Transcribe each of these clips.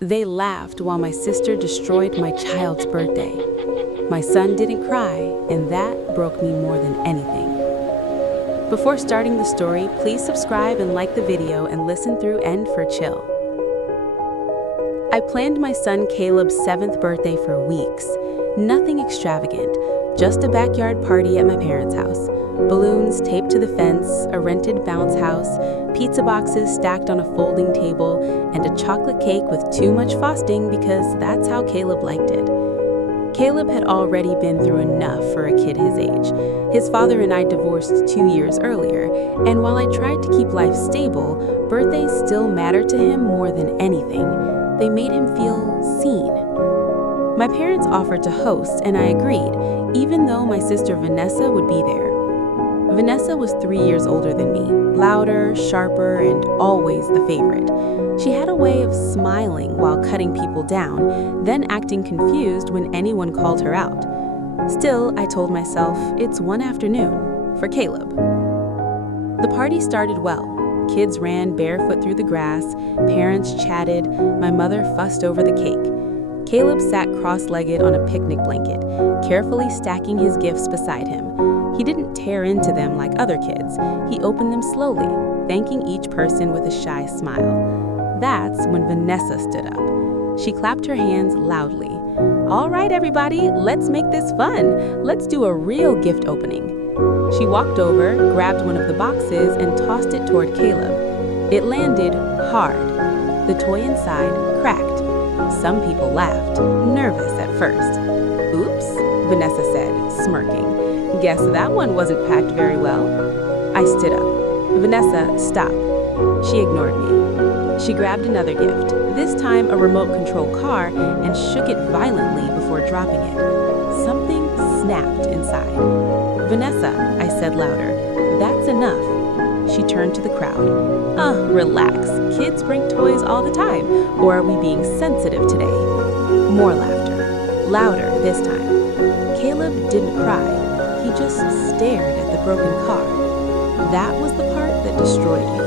They laughed while my sister destroyed my child's birthday. My son didn't cry, and that broke me more than anything. Before starting the story, please subscribe and like the video and listen through end for chill. I planned my son Caleb's 7th birthday for weeks. Nothing extravagant, just a backyard party at my parents' house. Balloons taped to the fence, a rented bounce house, pizza boxes stacked on a folding table, and a chocolate cake with too much frosting because that's how Caleb liked it. Caleb had already been through enough for a kid his age. His father and I divorced 2 years earlier, and while I tried to keep life stable, birthdays still mattered to him more than anything. They made him feel seen. My parents offered to host, and I agreed, even though my sister Vanessa would be there. Vanessa was 3 years older than me, louder, sharper, and always the favorite. She had a way of smiling while cutting people down, then acting confused when anyone called her out. Still, I told myself, it's one afternoon for Caleb. The party started well. Kids ran barefoot through the grass, parents chatted, my mother fussed over the cake. Caleb sat cross-legged on a picnic blanket, carefully stacking his gifts beside him. He didn't tear into them like other kids. He opened them slowly, thanking each person with a shy smile. That's when Vanessa stood up. She clapped her hands loudly. "All right, everybody, let's make this fun. Let's do a real gift opening." She walked over, grabbed one of the boxes, and tossed it toward Caleb. It landed hard. The toy inside cracked. Some people laughed, nervous at first. "Oops," Vanessa said, smirking. "Guess that one wasn't packed very well." I stood up. "Vanessa, stop." She ignored me. She grabbed another gift, this time a remote control car, and shook it violently before dropping it. Something snapped inside. "Vanessa," I said louder, "that's enough." She turned to the crowd. Relax. Kids bring toys all the time. Or are we being sensitive today?" More laughter. Louder this time. Caleb didn't cry. He just stared at the broken car. That was the part that destroyed me.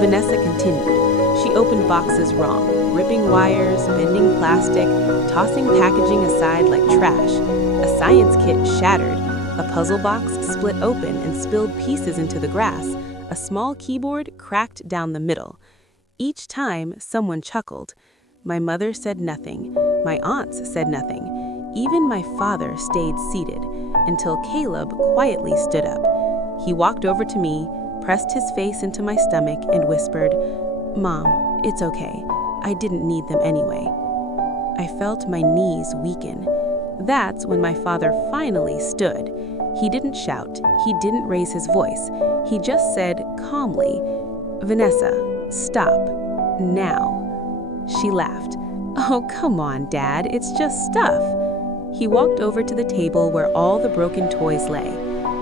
Vanessa continued. She opened boxes wrong, ripping wires, bending plastic, tossing packaging aside like trash. A science kit shattered. A puzzle box split open and spilled pieces into the grass. A small keyboard cracked down the middle. Each time, someone chuckled. My mother said nothing. My aunts said nothing. Even my father stayed seated until Caleb quietly stood up. He walked over to me, pressed his face into my stomach, and whispered, "Mom, it's okay. I didn't need them anyway." I felt my knees weaken. That's when my father finally stood. He didn't shout. He didn't raise his voice. He just said calmly, "Vanessa, stop. Now." She laughed. "Oh, come on, Dad. It's just stuff." He walked over to the table where all the broken toys lay.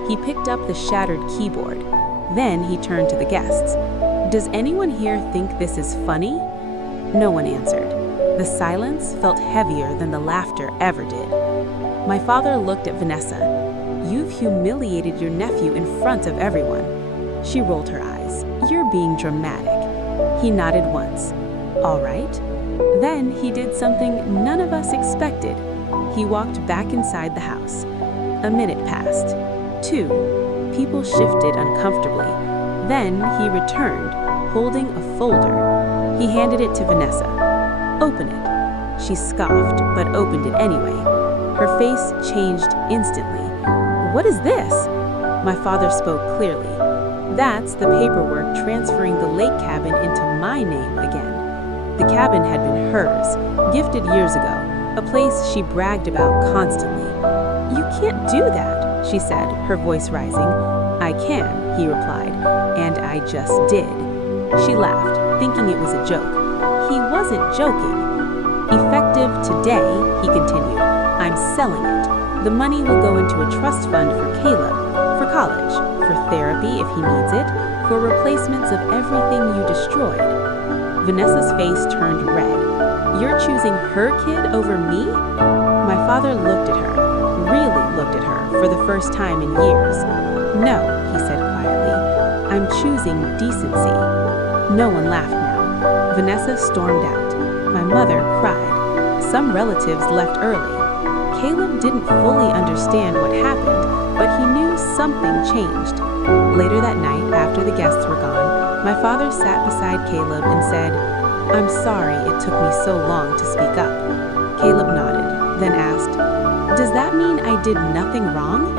He picked up the shattered keyboard. Then he turned to the guests. "Does anyone here think this is funny?" No one answered. The silence felt heavier than the laughter ever did. My father looked at Vanessa. "You've humiliated your nephew in front of everyone." She rolled her eyes. "You're being dramatic." He nodded once. "All right." Then he did something none of us expected. He walked back inside the house. A minute passed. 2. People shifted uncomfortably. Then he returned, holding a folder. He handed it to Vanessa. "Open it." She scoffed, but opened it anyway. Her face changed instantly. "What is this?" My father spoke clearly. "That's the paperwork transferring the lake cabin into my name again." The cabin had been hers, gifted years ago, a place she bragged about constantly. "You can't do that," she said, her voice rising. "I can," he replied, "and I just did." She laughed, thinking it was a joke. He wasn't joking. "Effective today," he continued, "I'm selling it. The money will go into a trust fund for Caleb, for college, for therapy if he needs it, for replacements of everything you destroyed." Vanessa's face turned red. "You're choosing her kid over me?" My father looked at her, really looked at her for the first time in years. "No," he said quietly, "I'm choosing decency." No one laughed now. Vanessa stormed out. my mother cried. Some relatives left early. Caleb didn't fully understand what happened, but he knew something changed. Later that night, after the guests were gone, my father sat beside Caleb and said, "I'm sorry it took me so long to speak up." Caleb nodded, then asked, "Does that mean I did nothing wrong?"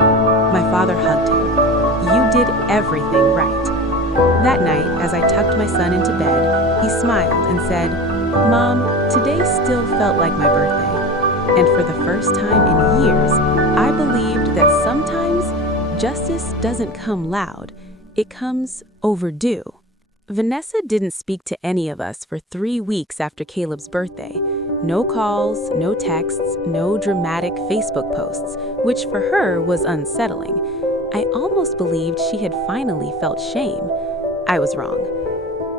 My father hugged him. "You did everything right." That night, as I tucked my son into bed, he smiled and said, "Mom, today still felt like my birthday." And for the first time in years, I believed that sometimes justice doesn't come loud, it comes overdue. Vanessa didn't speak to any of us for 3 weeks after Caleb's birthday. No calls, no texts, no dramatic Facebook posts, which for her was unsettling. I almost believed she had finally felt shame. I was wrong.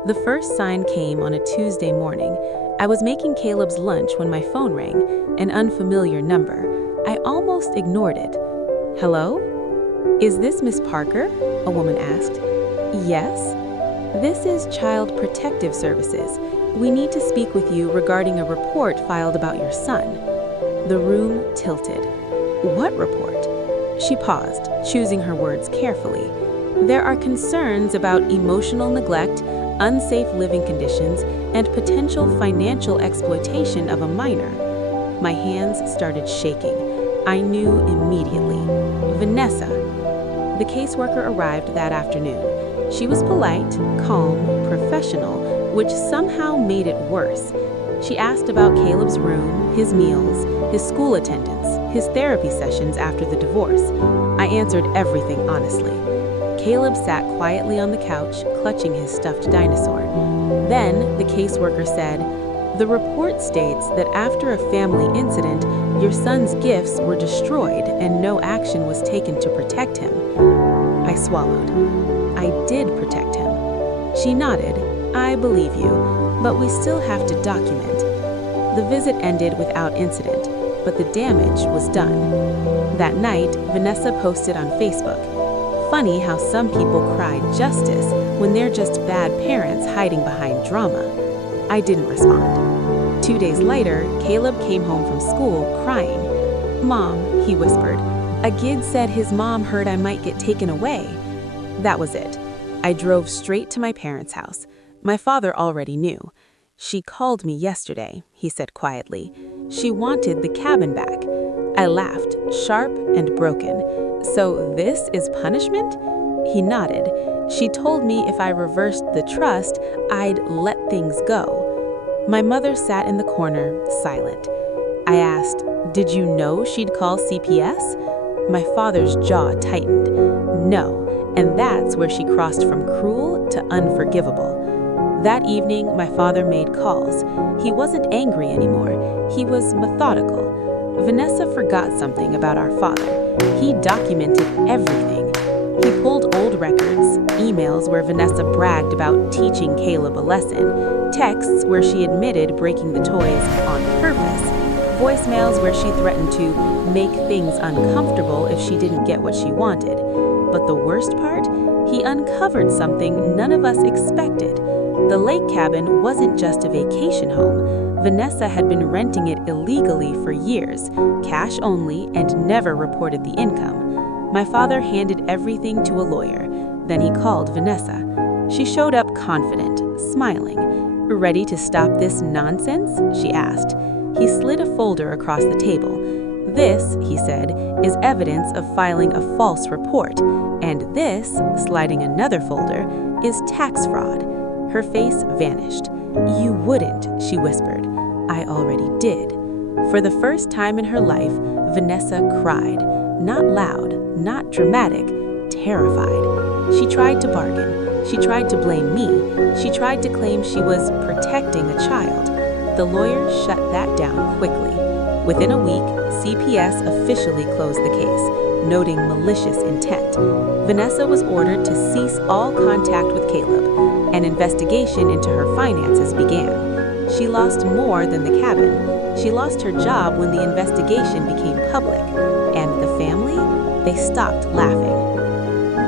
The first sign came on a Tuesday morning. I was making Caleb's lunch when my phone rang, an unfamiliar number. I almost ignored it. "Hello? Is this Miss Parker?" a woman asked. "Yes. This is Child Protective Services. We need to speak with you regarding a report filed about your son." The room tilted. "What report?" She paused, choosing her words carefully. "There are concerns about emotional neglect, unsafe living conditions, and potential financial exploitation of a minor." My hands started shaking. I knew immediately. Vanessa. The caseworker arrived that afternoon. She was polite, calm, professional, which somehow made it worse. She asked about Caleb's room, his meals, his school attendance, his therapy sessions after the divorce. I answered everything honestly. Caleb sat quietly on the couch, clutching his stuffed dinosaur. Then the caseworker said, "The report states that after a family incident, your son's gifts were destroyed and no action was taken to protect him." I swallowed. "I did protect him." She nodded. "I believe you, but we still have to document." The visit ended without incident, but the damage was done. That night, Vanessa posted on Facebook, "Funny how some people cry justice when they're just bad parents hiding behind drama." I didn't respond. 2 days later, Caleb came home from school crying. "Mom," he whispered, "a kid said his mom heard I might get taken away." That was it. I drove straight to my parents' house. My father already knew. "She called me yesterday," he said quietly. "She wanted the cabin back." I laughed, sharp and broken. "So this is punishment?" He nodded. "She told me if I reversed the trust, I'd let things go." My mother sat in the corner, silent. I asked, "Did you know she'd call CPS?" My father's jaw tightened. "No." And that's where she crossed from cruel to unforgivable. That evening, my father made calls. He wasn't angry anymore. He was methodical. Vanessa forgot something about our father. He documented everything. He pulled old records, emails where Vanessa bragged about teaching Caleb a lesson, texts where she admitted breaking the toys on purpose, voicemails where she threatened to make things uncomfortable if she didn't get what she wanted. But the worst part? He uncovered something none of us expected. The lake cabin wasn't just a vacation home. Vanessa had been renting it illegally for years, cash only, and never reported the income. My father handed everything to a lawyer. Then he called Vanessa. She showed up confident, smiling. "Ready to stop this nonsense?" she asked. He slid a folder across the table. "This," he said, "is evidence of filing a false report. And this," sliding another folder, "is tax fraud." Her face vanished. "You wouldn't," she whispered. "I already did." For the first time in her life, Vanessa cried. Not loud, not dramatic, terrified. She tried to bargain. She tried to blame me. She tried to claim she was protecting a child. The lawyer shut that down quickly. Within a week, CPS officially closed the case, noting malicious intent. Vanessa was ordered to cease all contact with Caleb. An investigation into her finances began. She lost more than the cabin. She lost her job when the investigation became public. And the family? They stopped laughing.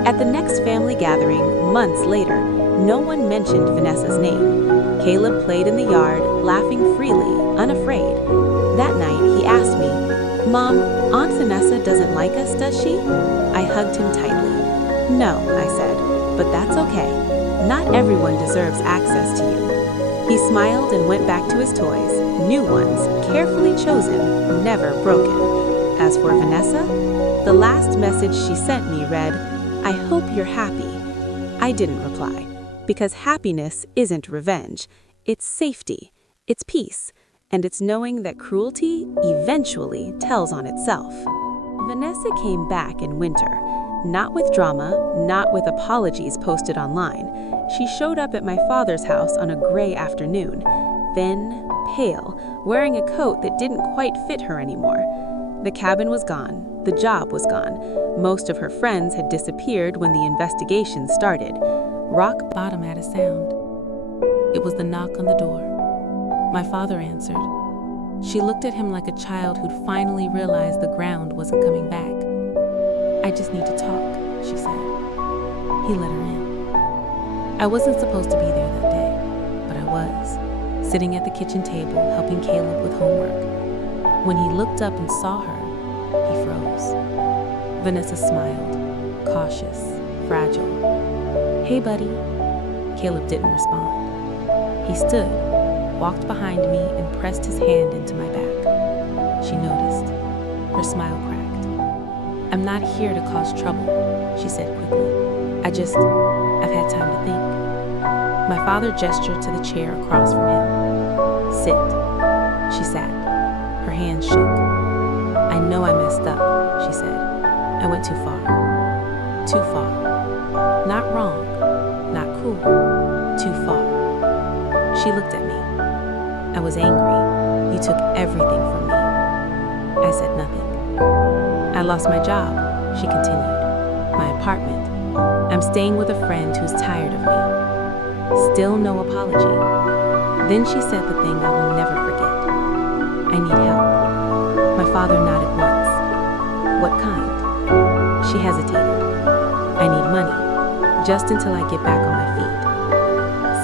At the next family gathering, months later, no one mentioned Vanessa's name. Caleb played in the yard, laughing freely, unafraid. That night, he asked me, "Mom, Aunt Vanessa doesn't like us, does she?" I hugged him tightly. "No," I said, "but that's okay. Not everyone deserves access to you." He smiled and went back to his toys, new ones, carefully chosen, never broken. As for Vanessa, the last message she sent me read, "I hope you're happy." I didn't reply, because happiness isn't revenge. It's safety, it's peace, and it's knowing that cruelty eventually tells on itself. Vanessa came back in winter, not with drama, not with apologies posted online. She showed up at my father's house on a gray afternoon, thin, pale, wearing a coat that didn't quite fit her anymore. The cabin was gone, the job was gone. Most of her friends had disappeared when the investigation started. Rock bottom at a sound. It was the knock on the door. My father answered. She looked at him like a child who'd finally realized the ground wasn't coming back. "I just need to talk," she said. He let her in. I wasn't supposed to be there that day, but I was, sitting at the kitchen table helping Caleb with homework. When he looked up and saw her, he froze. Vanessa smiled, cautious, fragile. "Hey, buddy." Caleb didn't respond. He stood, walked behind me, and pressed his hand into my back. She noticed. Her smile cracked. "I'm not here to cause trouble," she said quickly. I've had time to think." My father gestured to the chair across from him. "Sit." She sat. Her hands shook. "I know I messed up," she said. "I went too far. Too far. Not wrong, not cruel. Too far." She looked at me. I was angry. "You took everything from me." I said nothing. "I lost my job," she continued. "My apartment. I'm staying with a friend who's tired of me." Still no apology. Then she said the thing I will never forget. "I need help." My father nodded once. "What kind?" She hesitated. "I need money, just until I get back on my feet."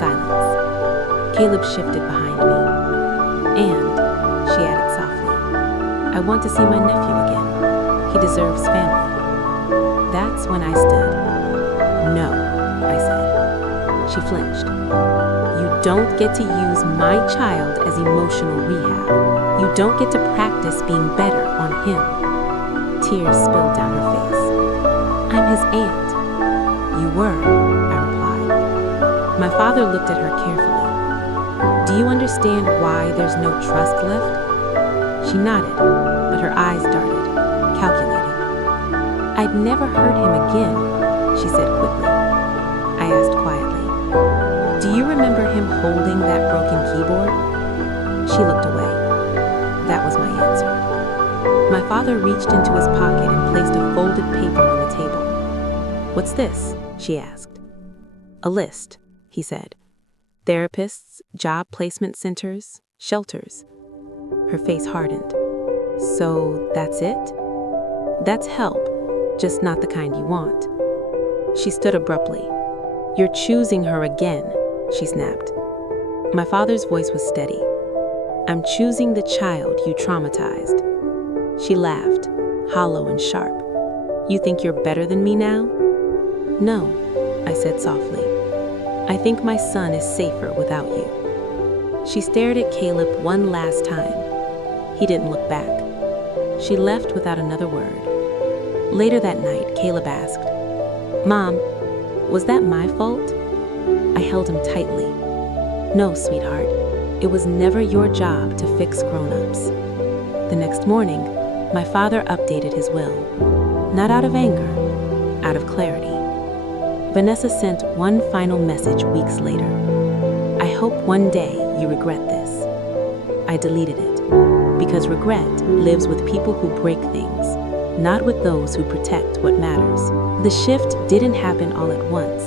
Silence. Caleb shifted behind me. "And," she added softly, "I want to see my nephew again. He deserves family." That's when I stood. "No," I said. She flinched. "You don't get to use my child as emotional rehab. You don't get to practice being better on him." Tears spilled down her face. "I'm his aunt." "You were," I replied. My father looked at her carefully. "Do you understand why there's no trust left?" She nodded, but her eyes darted, calculating. "I'd never hurt him again," she said quickly. I asked quietly, "Do you remember him holding that broken keyboard?" She looked away. That was my answer. My father reached into his pocket and placed a folded paper on the table. "What's this?" she asked. "A list," he said. "Therapists, job placement centers, shelters." Her face hardened. "So that's it?" "That's help, just not the kind you want." She stood abruptly. "You're choosing her again," she snapped. My father's voice was steady. "I'm choosing the child you traumatized." She laughed, hollow and sharp. "You think you're better than me now?" "No," I said softly. "I think my son is safer without you." She stared at Caleb one last time. He didn't look back. She left without another word. Later that night, Caleb asked, "Mom, was that my fault?" I held him tightly. "No, sweetheart. It was never your job to fix grown-ups." The next morning, my father updated his will. Not out of anger, out of clarity. Vanessa sent one final message weeks later. "I hope one day you regret this." I deleted it, because regret lives with people who break things, not with those who protect what matters. The shift didn't happen all at once.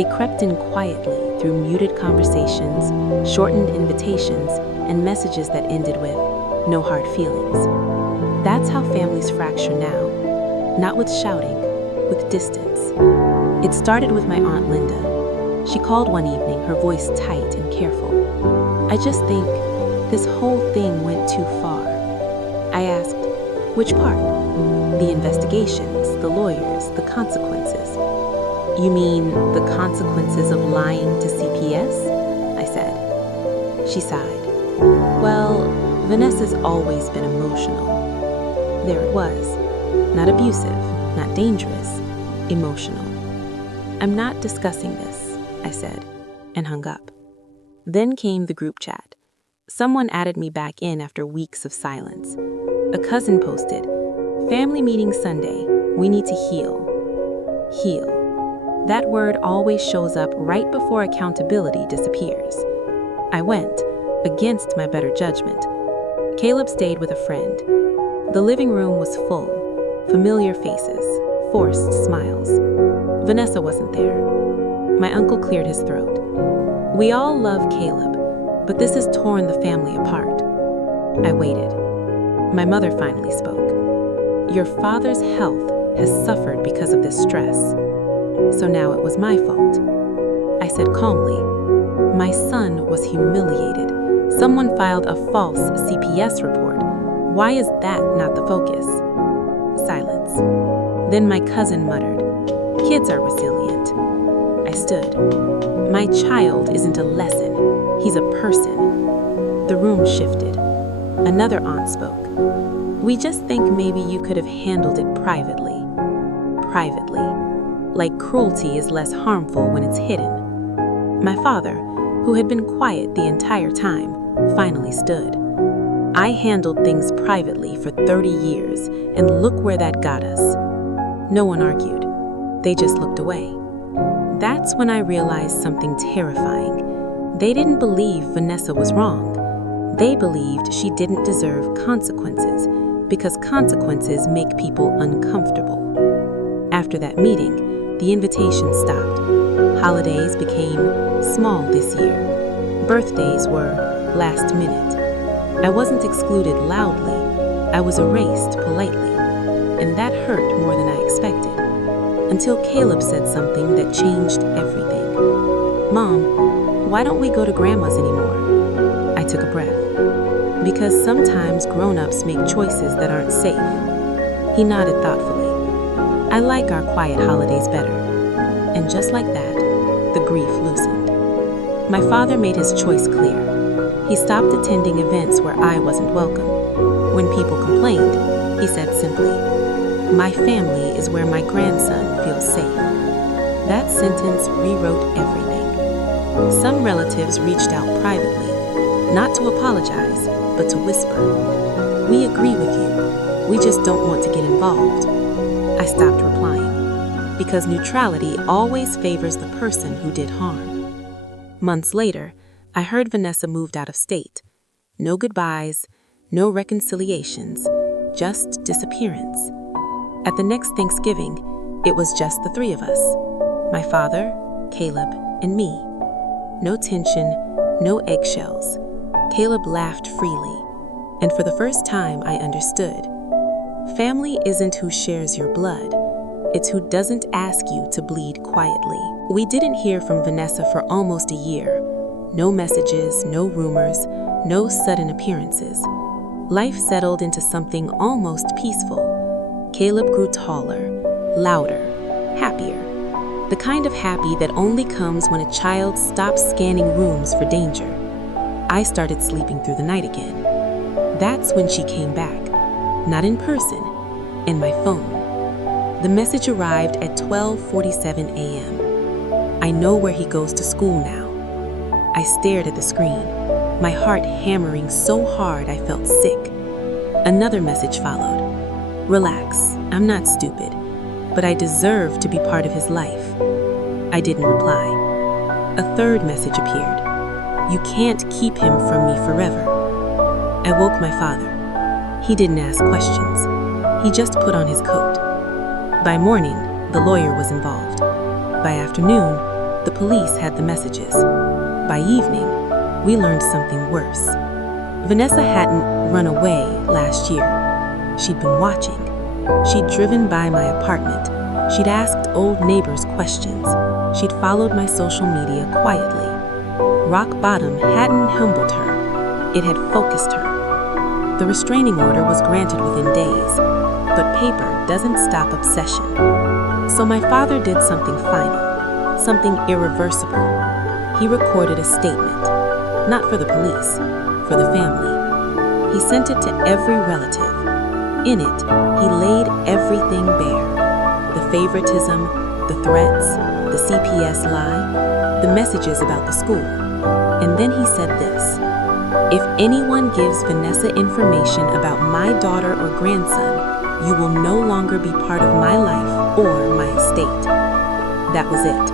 It crept in quietly through muted conversations, shortened invitations, and messages that ended with, "No hard feelings." That's how families fracture now, not with shouting, with distance. It started with my Aunt Linda. She called one evening, her voice tight and careful. I just think this whole thing went too far. I asked, which part? The investigations, the lawyers, the consequences. You mean the consequences of lying to CPS? I said. She sighed. Well, Vanessa's always been emotional. There it was. Not abusive, not dangerous, emotional. I'm not discussing this, I said, and hung up. Then came the group chat. Someone added me back in after weeks of silence. A cousin posted, "Family meeting Sunday. We need to heal." Heal. That word always shows up right before accountability disappears. I went, against my better judgment. Caleb stayed with a friend. The living room was full. Familiar faces, forced smiles. Vanessa wasn't there. My uncle cleared his throat. We all love Caleb, but this has torn the family apart. I waited. My mother finally spoke. Your father's health has suffered because of this stress. So now it was my fault. I said calmly, my son was humiliated. Someone filed a false CPS report. Why is that not the focus? Silence. Then my cousin muttered, kids are resilient. I stood. My child isn't a lesson. He's a person. The room shifted. Another aunt spoke. We just think maybe you could have handled it privately. Privately. Like cruelty is less harmful when it's hidden. My father, who had been quiet the entire time, finally stood. I handled things privately for 30 years, and look where that got us. No one argued. They just looked away. That's when I realized something terrifying. They didn't believe Vanessa was wrong. They believed she didn't deserve consequences, because consequences make people uncomfortable. After that meeting, the invitation stopped. Holidays became small this year. Birthdays were last minute. I wasn't excluded loudly. I was erased politely. And that hurt more than I expected. Until Caleb said something that changed everything. Mom, why don't we go to Grandma's anymore? I took a breath. Because sometimes grown-ups make choices that aren't safe. He nodded thoughtfully. I like our quiet holidays better. And just like that, the grief loosened. My father made his choice clear. He stopped attending events where I wasn't welcome. When people complained, he said simply, my family is where my grandson feels safe. That sentence rewrote everything. Some relatives reached out privately, not to apologize, but to whisper, we agree with you, we just don't want to get involved. I stopped replying, because neutrality always favors the person who did harm. Months later, I heard Vanessa moved out of state. No goodbyes, no reconciliations, just disappearance. At the next Thanksgiving, it was just the three of us. My father, Caleb, and me. No tension, no eggshells. Caleb laughed freely, and for the first time I understood. Family isn't who shares your blood. It's who doesn't ask you to bleed quietly. We didn't hear from Vanessa for almost a year. No messages, no rumors, no sudden appearances. Life settled into something almost peaceful. Caleb grew taller, louder, happier. The kind of happy that only comes when a child stops scanning rooms for danger. I started sleeping through the night again. That's when she came back. Not in person, in my phone. The message arrived at 12:47 a.m. I know where he goes to school now. I stared at the screen, my heart hammering so hard I felt sick. Another message followed. Relax, I'm not stupid, but I deserve to be part of his life. I didn't reply. A third message appeared. You can't keep him from me forever. I woke my father. He didn't ask questions. He just put on his coat. By morning, the lawyer was involved. By afternoon, the police had the messages. By evening, we learned something worse. Vanessa hadn't run away last year. She'd been watching. She'd driven by my apartment. She'd asked old neighbors questions. She'd followed my social media quietly. rock bottom hadn't humbled her, it had focused her. The restraining order was granted within days, but paper doesn't stop obsession. So my father did something final, something irreversible. He recorded a statement, not for the police, for the family. He sent it to every relative. In it, he laid everything bare. The favoritism, the threats, the CPS lie, the messages about the school. And then he said this: "If anyone gives Vanessa information about my daughter or grandson, you will no longer be part of my life or my estate." That was it.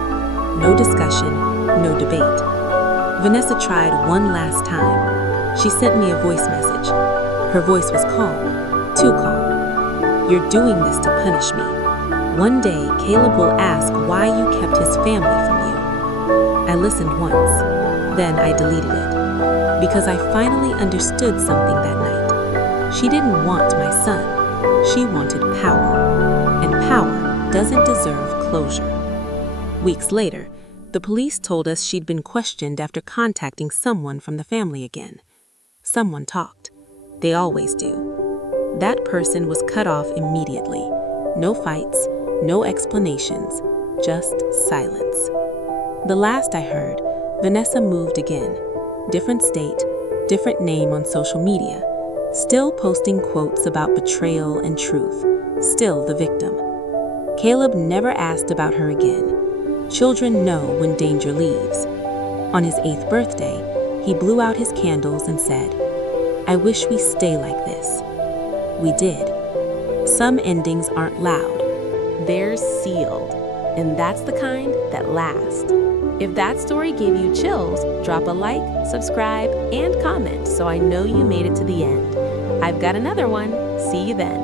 No discussion, no debate. Vanessa tried one last time. She sent me a voice message. Her voice was calm, too calm. "You're doing this to punish me. One day, Caleb will ask why you kept his family from you." I listened once, then I deleted it, because I finally understood something that night. She didn't want my son. She wanted power, and power doesn't deserve closure. Weeks later, the police told us she'd been questioned after contacting someone from the family again. Someone talked. They always do. That person was cut off immediately. No fights, no explanations, just silence. The last I heard, Vanessa moved again. Different state, different name on social media. Still posting quotes about betrayal and truth. Still the victim. Caleb never asked about her again. Children know when danger leaves. On his 8th birthday, he blew out his candles and said, "I wish we stay like this." We did. Some endings aren't loud. They're sealed. And that's the kind that last. If that story gave you chills, drop a like, subscribe, and comment so I know you made it to the end. I've got another one. See you then.